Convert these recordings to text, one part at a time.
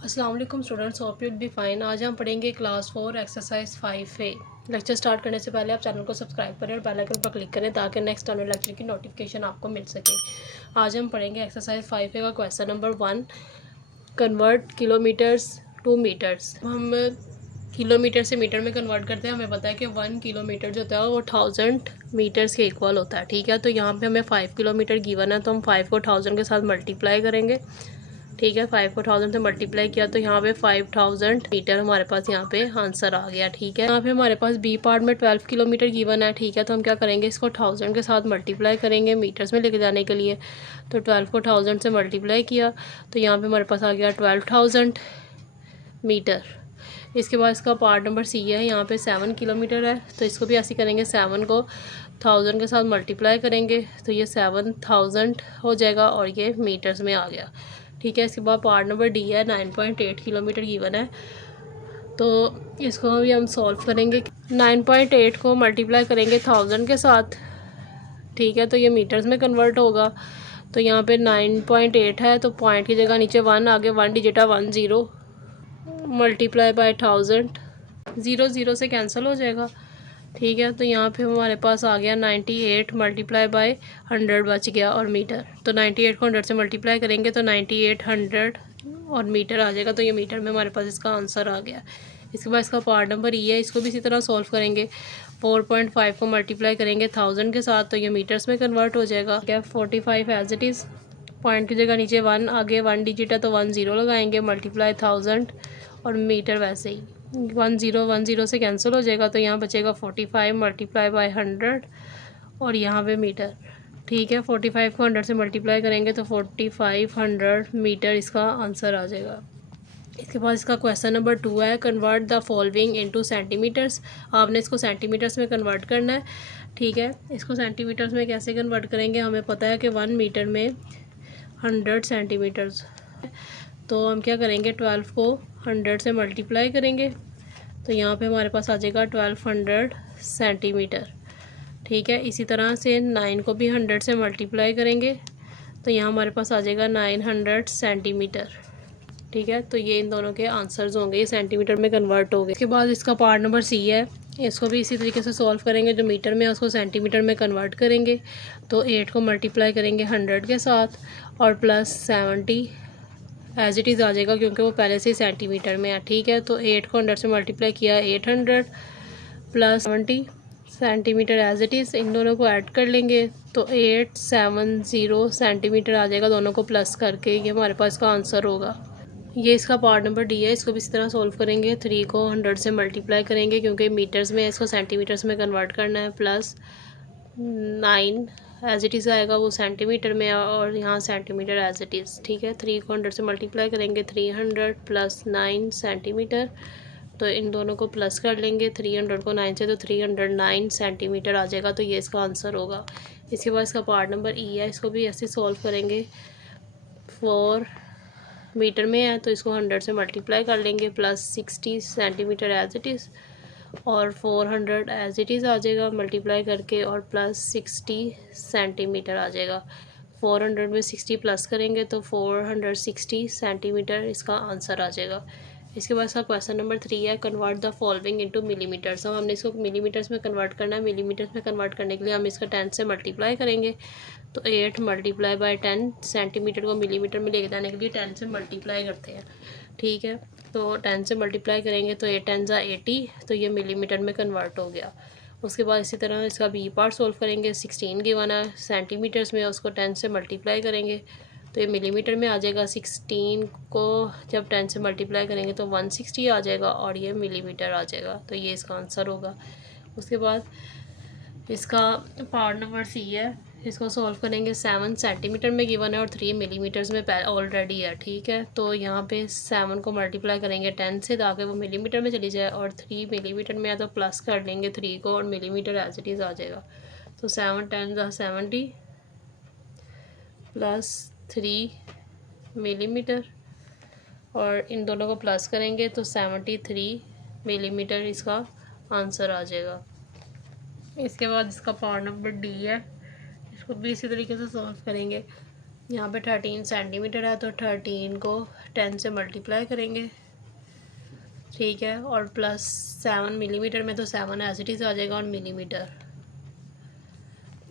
अस्सलाम वालेकुम students, hope you be fine. आज हम पढ़ेंगे class 4 exercise 5A। Lecture start करने से पहले आप चैनल को सब्सक्राइब करें और बेल आइकन पर क्लिक करें ताकि नेक्स्ट आने लेक्चर की नोटिफिकेशन आपको मिल सके। आज हम पढ़ेंगे एक्सरसाइज 5A का question number 1, convert kilometres to metres. हम किलोमीटर से मीटर में कन्वर्ट करते हैं। हमें पता है कि 1 किलोमीटर जो होता है वो 1000 मीटर्स के इक्वल होता है। ठीक है, तो यहाँ पे हमें 5 किलोमीटर गिवन है, तो हम 5 को 1000 के साथ मल्टीप्लाई करेंगे। ठीक है, 5 को 1000 से मल्टीप्लाई किया तो यहाँ पे 5000 मीटर हमारे पास यहाँ पे आंसर आ गया। ठीक है, यहाँ पे हमारे पास बी पार्ट में 12 किलोमीटर गिवन है। ठीक है, तो हम क्या करेंगे, इसको 1000 के साथ मल्टीप्लाई करेंगे मीटर्स में लेके जाने के लिए। तो 12 को 1000 से मल्टीप्लाई किया तो यहाँ पे हमारे पास आ गया 12000 मीटर। इसके बाद इसका पार्ट नंबर सी है, यहाँ पे 7 किलोमीटर है, तो इसको भी ऐसे करेंगे, 7 को 1000 के साथ मल्टीप्लाई करेंगे तो ये 7000 हो जाएगा और ये मीटर्स में आ गया। ठीक है, इसके बाद पार्ट नंबर डी है, 9.8 किलोमीटर गिवन है, तो इसको भी हम सॉल्व करेंगे। 9.8 को मल्टीप्लाई करेंगे 1000 के साथ। ठीक है, तो ये मीटर्स में कन्वर्ट होगा। तो यहाँ पे 9.8 है, तो पॉइंट की जगह नीचे 1 आगे 1 डिजिट है, 10 मल्टीप्लाई बाय 1000, 0 से कैंसिल हो जाएगा। ठीक है, तो यहाँ पे हमारे पास आ गया 98 मल्टीप्लाई बाय 100 बच गया और मीटर। तो 98 को 100 से मल्टीप्लाई करेंगे तो 9800 और मीटर आ जाएगा। तो ये मीटर में हमारे पास इसका आंसर आ गया। इसके बाद इसका पार्ट नंबर ई है, इसको भी इसी तरह सॉल्व करेंगे। 4.5 को मल्टीप्लाई करेंगे 1000 के साथ तो ये मीटर्स में कन्वर्ट हो जाएगा। क्या 45 एज इट इज़, पॉइंट की जगह नीचे 1 आगे 1 डिजिट है तो 10 लगाएंगे, मल्टीप्लाई 1000 और मीटर वैसे ही 10 से कैंसिल हो जाएगा। तो यहाँ बचेगा 45 मल्टीप्लाई बाय 100 और यहाँ पे मीटर। ठीक है, 45 को 100 से मल्टीप्लाई करेंगे तो 4500 मीटर इसका आंसर आ जाएगा। इसके बाद इसका क्वेश्चन नंबर 2 है, convert the following into centimetres. आपने इसको सेंटीमीटर्स में कन्वर्ट करना है। ठीक है, इसको सेंटीमीटर्स में कैसे कन्वर्ट करेंगे, हमें पता है कि 1 मीटर में 100 सेंटीमीटर्स। तो हम क्या करेंगे, 12 को 100 से मल्टीप्लाई करेंगे तो यहाँ पे हमारे पास आ जाएगा 1200 सेंटीमीटर। ठीक है, इसी तरह से 9 को भी 100 से मल्टीप्लाई करेंगे तो यहाँ हमारे पास आ जाएगा 900 सेंटीमीटर। ठीक है, तो ये इन दोनों के आंसर्स होंगे, ये सेंटीमीटर में कन्वर्ट हो गए। इसके बाद इसका पार्ट नंबर सी है, इसको भी इसी तरीके से सॉल्व करेंगे। जो मीटर में है उसको सेंटीमीटर में कन्वर्ट करेंगे तो 8 को मल्टीप्लाई करेंगे 100 के साथ और प्लस 70 एज इट इज़ आ जाएगा क्योंकि वो पहले से ही सेंटीमीटर में है। ठीक है, तो 8 को 100 से मल्टीप्लाई किया 800 plus 70 centimetre as it is, इन दोनों को ऐड कर लेंगे तो 870 सेंटीमीटर आ जाएगा। दोनों को प्लस करके ये हमारे पास का आंसर होगा। ये इसका पार्ट नंबर डी है, इसको भी इसी तरह सॉल्व करेंगे। 3 को 100 से मल्टीप्लाई करेंगे क्योंकि मीटर्स में है, इसको सेंटीमीटर्स में कन्वर्ट करना है, प्लस 9 एज इट इज़ आएगा, वो सेंटीमीटर में और यहाँ सेंटीमीटर एज इट इज़। ठीक है, 3 को 100 से मल्टीप्लाई करेंगे 300 प्लस 9 सेंटीमीटर, तो इन दोनों को प्लस कर लेंगे 300 को 9 से तो 309 सेंटीमीटर आ जाएगा। तो ये इसका आंसर होगा। इसके बाद इसका पार्ट नंबर ई है, इसको भी ऐसे सॉल्व करेंगे। 4 मीटर में है तो इसको 100 से मल्टीप्लाई कर लेंगे, plus 60 centimetre as it is और 400 एज इट इज़ आ जाएगा मल्टीप्लाई करके और प्लस 60 सेंटीमीटर आ जाएगा। 400 में 60 प्लस करेंगे तो 460 सेंटीमीटर इसका आंसर आ जाएगा। इसके बाद इसका क्वेश्चन नंबर 3 है, convert the following into millimetres. अब हमने इसको मिलीमीटर्स में कन्वर्ट करना है। मिलीमीटर्स में कन्वर्ट करने के लिए हम इसका 10 से मल्टीप्लाई करेंगे तो 8 मल्टीप्लाई बाय 10, सेंटीमीटर को मिलीमीटर में लेके जाने के लिए 10 से मल्टीप्लाई करते हैं। ठीक है, तो 10 से मल्टीप्लाई करेंगे तो 8 10 80, तो ये मिलीमीटर में कन्वर्ट हो गया। उसके बाद इसी तरह इसका बी पार्ट सोल्व करेंगे। 16 गिवन है सेंटीमीटर्स में, उसको 10 से मल्टीप्लाई करेंगे तो ये मिलीमीटर में आ जाएगा। 16 को जब 10 से मल्टीप्लाई करेंगे तो 160 आ जाएगा और ये मिलीमीटर आ जाएगा। तो ये इसका आंसर होगा। उसके बाद इसका पार्ट नंबर सी है, इसको सॉल्व करेंगे। 7 सेंटीमीटर में गिवन है और 3 मिलीमीटर्स में ऑलरेडी है। ठीक है, तो यहाँ पे 7 को मल्टीप्लाई करेंगे 10 से ताकि वो मिलीमीटर में चली जाए और 3 मिलीमीटर में है तो प्लस कर लेंगे 3 को और मिलीमीटर एज इट इज़ आ जाएगा। तो 7 10 70 प्लस 3 मिलीमीटर और इन दोनों को प्लस करेंगे तो 73 मिलीमीटर इसका आंसर आ जाएगा। इसके बाद इसका पार्ट नंबर डी है, इसको भी इसी तरीके से सॉल्व करेंगे। यहाँ पे 13 सेंटीमीटर है तो 13 को 10 से मल्टीप्लाई करेंगे, ठीक है, और प्लस 7 मिलीमीटर में तो 7 एज इट इज़ आ जाएगा, और मिलीमीटर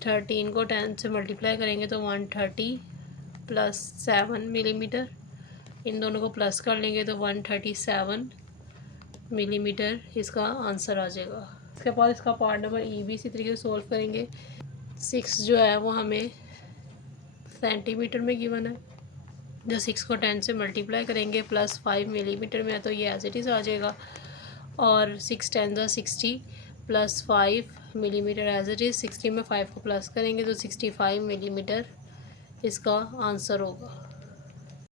13 को 10 से मल्टीप्लाई करेंगे तो 130 प्लस 7 मिलीमीटर, इन दोनों को प्लस कर लेंगे तो 137 मिलीमीटर इसका आंसर आ जाएगा। इसके बाद इसका पार्ट नंबर ई भी इसी तरीके से सोल्व करेंगे। 6 जो है वो हमें सेंटीमीटर में गिवन है, जो 6 को 10 से मल्टीप्लाई करेंगे प्लस 5 मिलीमीटर में है तो ये एज इट इज़ आ जाएगा, और 6 10 60 plus 5 millimetre as it is, 60 में 5 को प्लस करेंगे तो 65 मिलीमीटर इसका आंसर होगा।